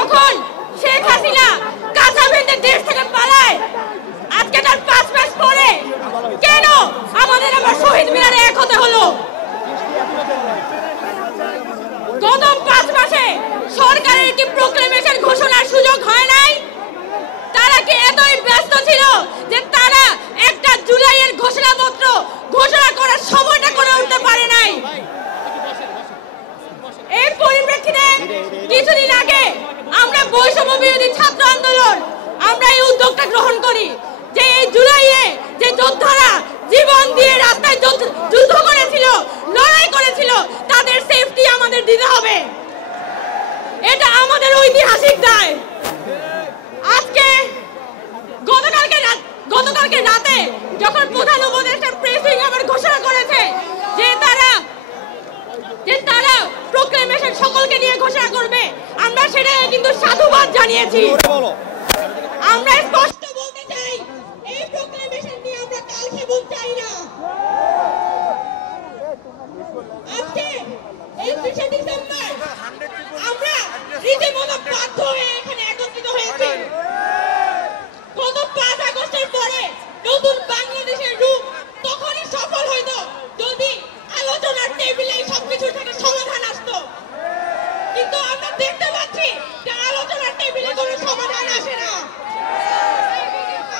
যখন শেখ হাসিনা কাঁচা বেঁধে দেশ থেকে পালায়, আজকে তার 5 মাস পরে কেন আমাদের আবার শহীদ মিনারে এক হতে হলো? গত 5 মাসে সরকারের কি প্রোক্লেমেশন ঘোষণার সুযোগ হয় নাই? তারা কি এতই ব্যস্ত ছিল যে তারা একটা জুলাইয়ের ঘোষণাপত্র ঘোষণা করার সময়টা করে উঠতে পারে নাই? এই পরিপ্রেক্ষিতে কিছুদিন আগে আমরা বৈষম্য বিরোধী ছাত্র আন্দোলন আমরা এই উদ্যোগটা গ্রহণ করি যে এই জুলাইয়ে যে যোদ্ধারা জীবন দিয়ে রাস্তায় যুদ্ধ করেছিল, লড়াই করেছিল, তাদের সেফটি আমাদের দিতে হবে। এটা আমাদের ঐতিহাসিক দায়। আজকে গতকালকে রাতে যখন প্রধান উপদেষ্টা প্রেসিং আবার ঘোষণা করেছে যে তারা প্রোক্লেমেশন সকলকে নিয়ে ঘোষণা করবে, আমরা সেটা কিন্তু সাধুবাদ জানিয়েছি। আমরা স্পষ্ট বলতে চাই, এই প্রোক্লেমেশন নিয়ে আমরা কালক্ষেপণ চাই না। আজকে 31শে ডিসেম্বর আমরা রীতিমতো বাধ্য হয়ে এখানে একত্রিত হয়েছি। গত 5 আগস্টের পরে নতুন বাংলাদেশের রূপ তখনই সফল হইতো যদি আলোচনার টেবিলে সবকিছুর থেকে সমাধান আসতো। কিন্তু আমরা দেখতে পাচ্ছি যে আলোচনার টেবিলে কোনো সমাধান আসে না।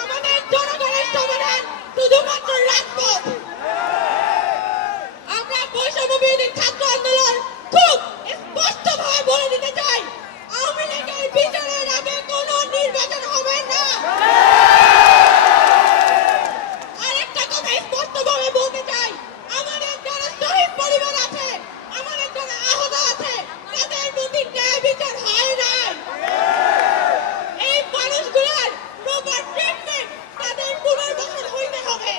আমাদের জনগণের সমাধান শুধুমাত্র রাজপথ। আমরা বৈষম্য বিরোধী ছাত্র আন্দোলন খুব স্পষ্টভাবে বলে দিতে চাই, আওয়ামী লীগের বিচারের আগে কোনো নির্বাচন হবে না। আরেকটা কথা স্পষ্টভাবে বলতে চাই, আমাদের যারা শহীদ পরিবার আছে, আমাদের যারা আহত আছে, তাদের প্রতি ন্যায় বিচার হয় না। এই মানুষগুলোর প্রপার ট্রিটমেন্ট, তাদের পুনর্বাসন হইতে হবে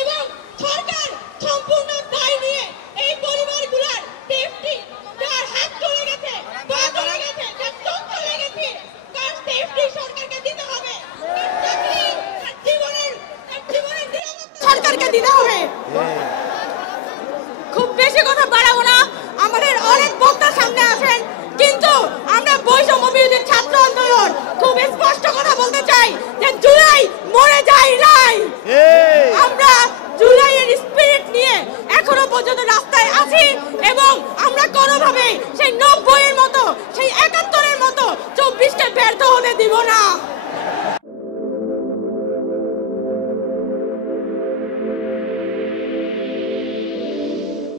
এবং সরকার সম্পূর্ণ দায় নিয়ে এই পরিবারগুলোর সেফটি, যার হাত চলে গেছে, পা চলে গেছে, যার চোখ চলে গেছে, তার সেফটি সরকারকে দিতে হবে। তার চাকরি, তার জীবনের নিরাপত্তা সরকারকে দিতে হবে। খুব বেশি কথা বাড়াবো না, আমাদের অনেক বক্তা সামনে আসেন, কিন্তু আমরা বৈষম্য বিরোধী ছাত্র আন্দোলন খুব স্পষ্ট কথা বলতে চাই যে জুলাই মরে যায় নাই। আমরা জুলাইয়ের স্পিরিট নিয়ে এখনো পর্যন্ত রাস্তায় আছি এবং আমরা কোনোভাবে সেই 90-এর মতো, সেই 71-এর মতো 24কে ব্যর্থ হতে দিব না।